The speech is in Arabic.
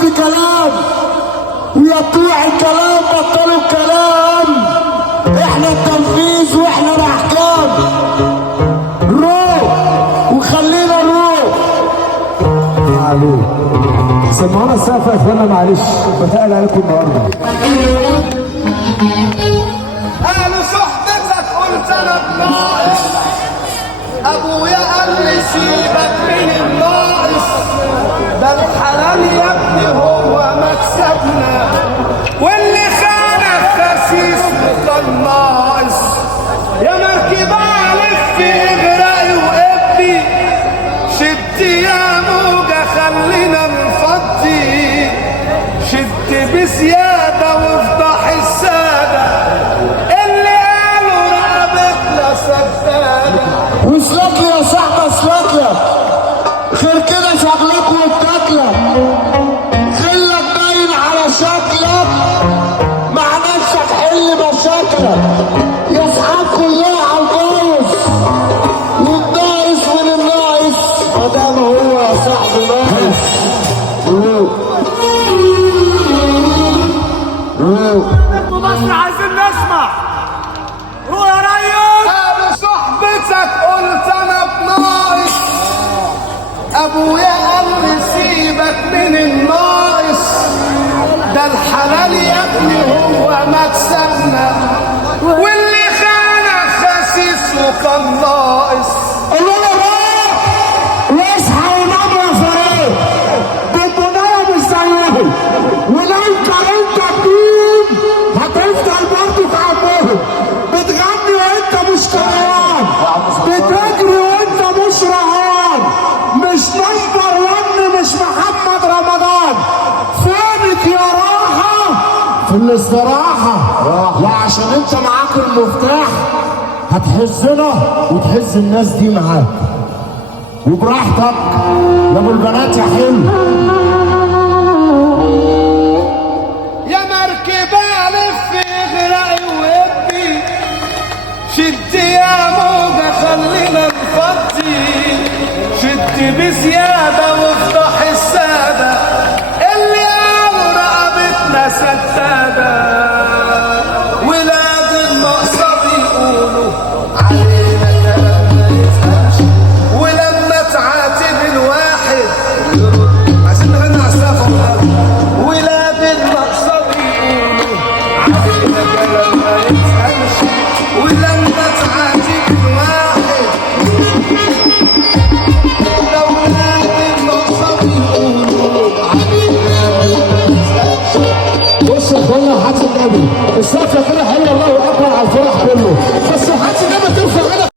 في كلام، ويا بتوع الكلام بطلوا الكلام. احنا التنفيذ واحنا الاحكام. روح وخلينا نروح عليك. سمعونا السقف يا اخوانا، معلش بتقل عليكم النهارده. قالوا صحبتك قلت انا بناقص، ابويا قال لي سيبك من الناقص، ده الحلال يا ابني هو مكسبنا، واللي خانك خسيس وكان ناقص. يا مركبة الف اغرقي وابني، شد يا موجة خلينا نفضي، شد بزيادة وافضح السادة اللي قالوا رقبتنا سدادة. واسلك يا صاحبي اسلك لك، خير كده شغلك واتاكلك، خلك باين على شكلك، مع نفسك حل مشاكلك. يا اصحاب كلها على البايظ، والناقص من الناقص ادام هو يا صاحبي ناقص. مصر عايزين نسمع. روح يا ريس. قالوا صحبتك قلت انا بناقص، ابويا قال لي سيبك من الناقص، ده الحلال يا ابني هو مكسبنا، واللي خانك خسيس وكان ناقص. الله يبارك واصحى ونام يا فريق، بالدنيا مش زيهم، ولو انت بدين هتفضل برضه كعبهم. بتغني وانت مش كروان، بتجري وانت مش رهان، مش نمبر ون، مش محمد رمضان. فينك يا راحة في الاستراحة، وعشان انت معاك المفتاح هتحزنا وتحز الناس دي معاك. وبراحتك يا ابو البنات يا حلو. يا مركبة الف اغرقي وابني، شد يا موجة خلينا نفضي، شد بزيادة وافضح السادة اللي قالوا رقبتنا سدادة. ولاد النقصة بيقولوا علينا كلام ما يفهمش، ولما تعاتب الواحد عايزين نغني على السقف. ولاد النقصة بيقولوا علينا كلام ما يفهمش، ولما تعاتب الواحد ولاد النقصة بيقولوا علينا كلام ما يفهمش. بص يا اخوانا حاجه النبي، السقف كده حلوه.